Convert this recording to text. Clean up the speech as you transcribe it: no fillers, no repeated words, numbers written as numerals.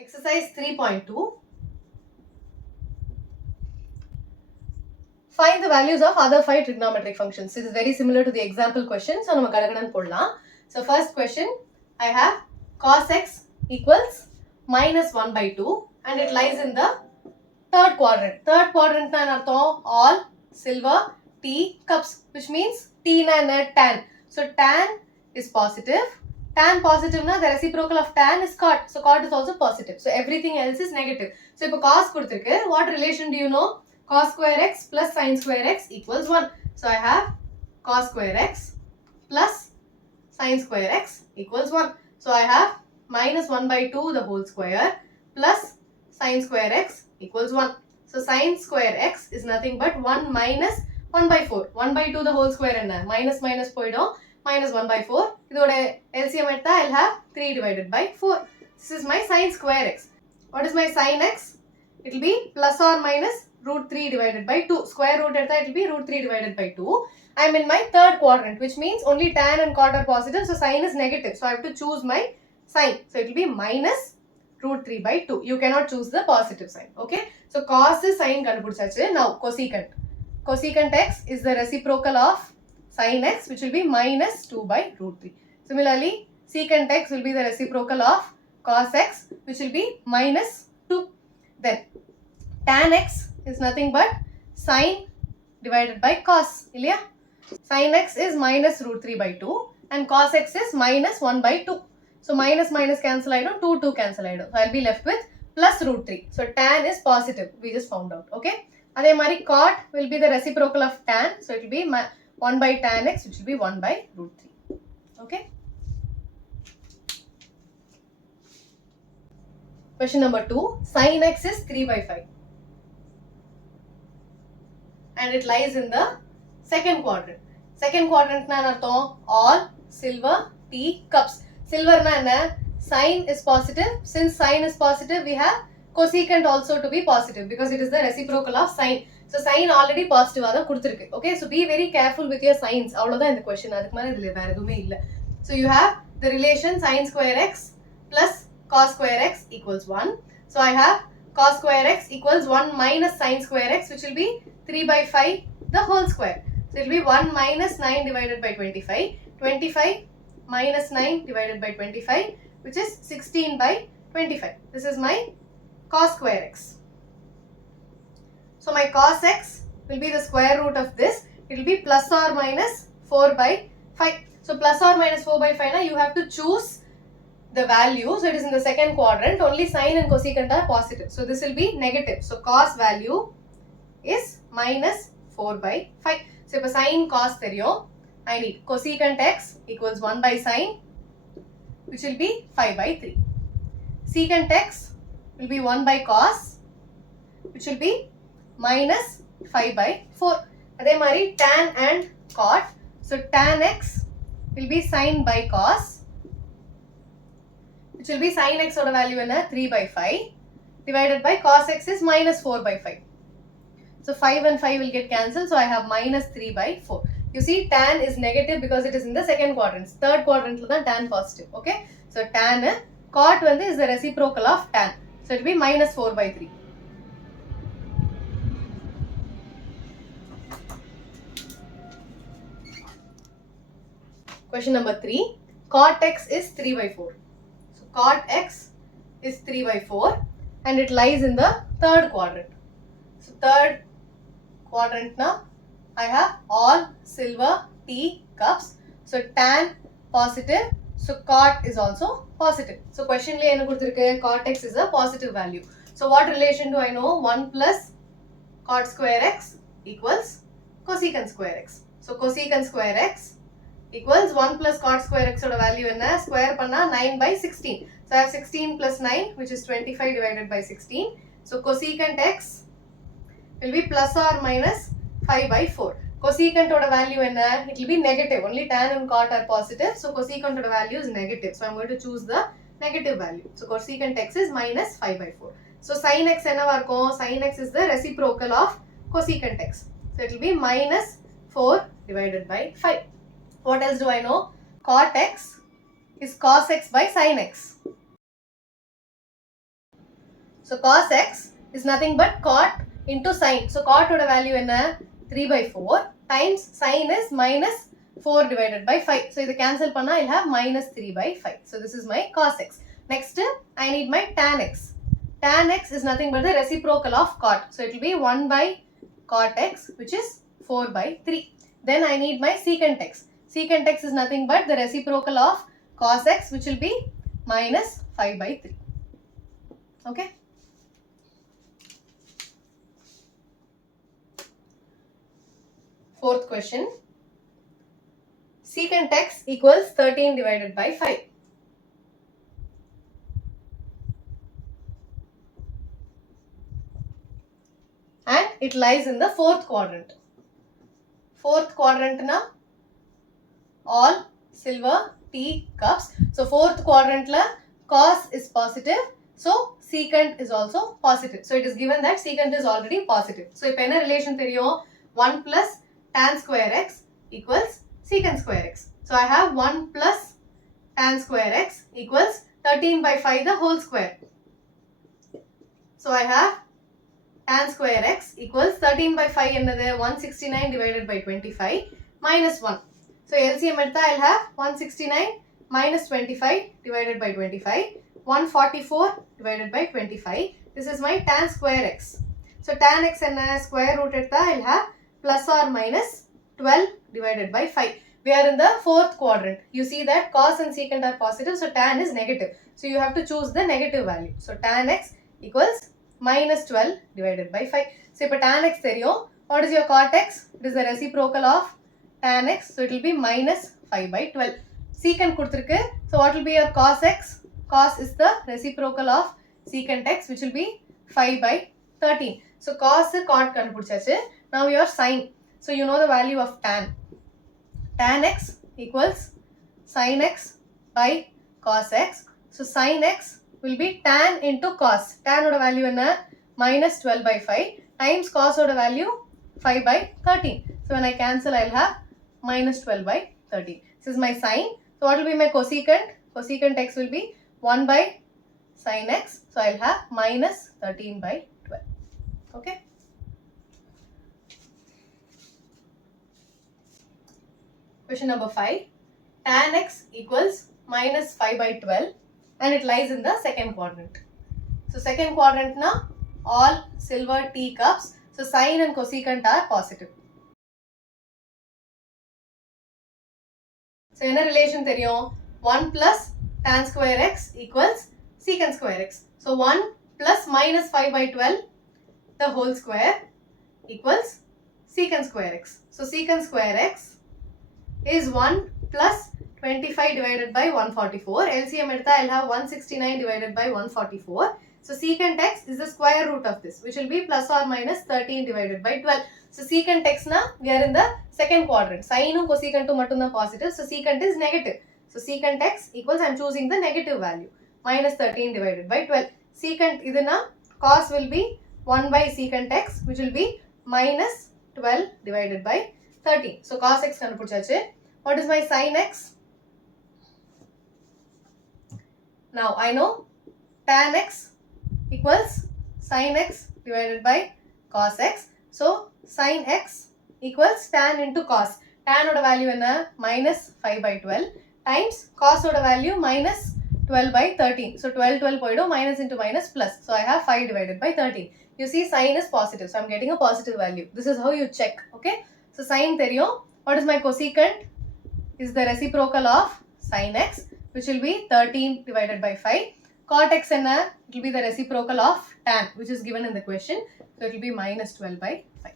Exercise 3.2. Find the values of other 5 trigonometric functions. This is very similar to the example question. So, we will So, first question, I have cos x equals minus 1 by 2 and it lies in the third quadrant. Third quadrant is all silver T cups, which means T and tan. So, tan is positive. Tan positive, the reciprocal of tan is cot. So, cot is also positive. So, everything else is negative. So, if cos kuduthirukku, what relation do you know? Cos square x plus sin square x equals 1. So, I have cos square x plus sin square x equals 1. So, I have minus 1 by 2 the whole square plus sin square x equals 1. So, sin square x is nothing but 1 minus 1 by 4. 1 by 2 the whole square and minus minus poidum. Minus 1 by 4. LCM I'll have 3 divided by 4. This is my sin square x. What is my sin x? It will be plus or minus root 3 divided by 2. Square root it will be root 3 divided by 2. I am in my third quadrant, which means only tan and cot are positive. So, sin is negative. So, I have to choose my sign. So, it will be minus root 3 by 2. You cannot choose the positive sign. Okay. So, cos is sign. Now, cosecant. Cosecant x is the reciprocal of sin x, which will be minus 2 by root 3. Similarly, secant x will be the reciprocal of cos x, which will be minus 2. Then, tan x is nothing but sin divided by cos. Ilya? Sin x is minus root 3 by 2 and cos x is minus 1 by 2. So, minus minus cancel item, 2 cancel item. So, I will be left with plus root 3. So, tan is positive. We just found out. Okay. Adhe mari cot will be the reciprocal of tan. So, it will be 1 by tan x, which will be 1 by root 3. Okay. Question number 2. Sin x is 3 by 5. And it lies in the second quadrant. Second quadrant na all silver T cups. Silver na sin is positive. Since sin is positive, we have cosecant also to be positive because it is the reciprocal of sin. So, sin already positive. Okay, so be very careful with your signs. That's the question. So, you have the relation sin square x plus cos square x equals 1. So, I have cos square x equals 1 minus sin square x, which will be 3 by 5 the whole square. So, it will be 1 minus 9 divided by 25. 25 minus 9 divided by 25, which is 16 by 25. This is my cos square x. So, my cos x will be the square root of this. It will be plus or minus 4 by 5. So, plus or minus 4 by 5, you have to choose the value. So, it is in the second quadrant. Only sin and cosecant are positive. So, this will be negative. So, cos value is minus 4 by 5. So, if sin cos theriyum, I need cosecant x equals 1 by sin, which will be 5 by 3. Secant x will be 1 by cos, which will be minus 5 by 4. Adhe mari tan and cot. So, tan x will be sin by cos, which will be sin x oda value in 3 by 5 divided by cos x is minus 4 by 5. So, 5 and 5 will get cancelled. So, I have minus 3 by 4. You see, tan is negative because it is in the second quadrant. Third quadrant, tan positive. Okay. So, tan, cot is the reciprocal of tan. So, it will be minus 4 by 3. Question number 3. Cot x is 3 by 4. So, cot x is 3 by 4 and it lies in the third quadrant. So, third quadrant now, I have all silver T cups. So, tan positive. So, cot is also positive. So, question cot x is a positive value. So, what relation do I know? 1 plus cot square x equals cosecant square x. So, cosecant square x equals 1 plus cot square x oda value enna square panna 9 by 16. So, I have 16 plus 9, which is 25 divided by 16. So, cosecant x will be plus or minus 5 by 4. Cosecant oda value enna? It will be negative. Only tan and cot are positive. So, cosecant oda value is negative. So, I am going to choose the negative value. So, cosecant x is minus 5 by 4. So, sin x enna varkom? Sin x is the reciprocal of cosecant x. So, it will be minus 4 divided by 5. What else do I know? Cot x is cos x by sin x. So cos x is nothing but cot into sin. So cot oda value enna 3 by 4 times sin is minus 4 divided by 5. So this cancel panna I'll have minus 3 by 5. So this is my cos x. Next I need my tan x. Tan x is nothing but the reciprocal of cot. So it will be 1 by cot x, which is 4 by 3. Then I need my secant x. Secant x is nothing but the reciprocal of cos x, which will be minus 5 by 3. Okay. Fourth question. Secant x equals 13 divided by 5. And it lies in the fourth quadrant. Fourth quadrant na all silver tea cups. So fourth quadrant la cos is positive. So secant is also positive. So it is given that secant is already positive. So if any relation theriyum 1 plus tan square x equals secant square x. So I have 1 plus tan square x equals 13 by 5 the whole square. So I have tan square x equals 13 by 5 another 169 divided by 25 minus 1. So LCM edutha I'll have 169 minus 25 divided by 25, 144 divided by 25. This is my tan square x. So tan x and square root edutha I'll have plus or minus 12 divided by 5. We are in the fourth quadrant. You see that cos and secant are positive, so tan is negative. So you have to choose the negative value. So tan x equals minus 12 divided by 5. So if tan x theriyum, what is your cot x? It is the reciprocal of tan x. So it will be minus 5 by 12. Secant kuduthirukku. So what will be your cos x? Cos is the reciprocal of secant x, which will be 5 by 13. So cos cot kandupidichachu. Now your sin. So you know the value of tan. Tan x equals sin x by cos x. So sin x will be tan into cos. Tan oda value enna? Minus 12 by 5 times cos oda value 5 by 13. So when I cancel, I'll have minus 12 by 13. This is my sin. So what will be my cosecant? Cosecant x will be 1 by sin x. So I'll have minus 13 by 12. Okay. Question number 5. Tan x equals minus 5 by 12 and it lies in the second quadrant. So second quadrant na all silver tea cups. So sin and cosecant are positive. So in a relation theriyum 1 plus tan square x equals secant square x. So 1 plus minus 5 by 12 the whole square equals secant square x. So secant square x is 1 plus 25 divided by 144. LCM edutha I'll have 169 divided by 144. So secant x is the square root of this, which will be plus or minus 13 divided by 12. So secant x na we are in the second quadrant. Sin and cosecant mattum positive. So secant is negative. So secant x equals, I am choosing the negative value, minus 13 divided by 12. Secant idana cos will be 1 by secant x, which will be minus 12 divided by 13. So cos x kandupidichachu. What is my sin x? Now I know tan x equals sin x divided by cos x. So sin x equals tan into cos. Tan oda value enna? Minus 5 by 12 times cos oda value minus 12 by 13. So 12 poido minus into minus plus. So I have 5 divided by 13. You see sin is positive. So I am getting a positive value. This is how you check. Okay. So sin theriyum. What is my cosecant? Is the reciprocal of sin x, which will be 13 divided by 5. Cot x enna? It will be the reciprocal of tan, which is given in the question. So it will be minus 12 by 5.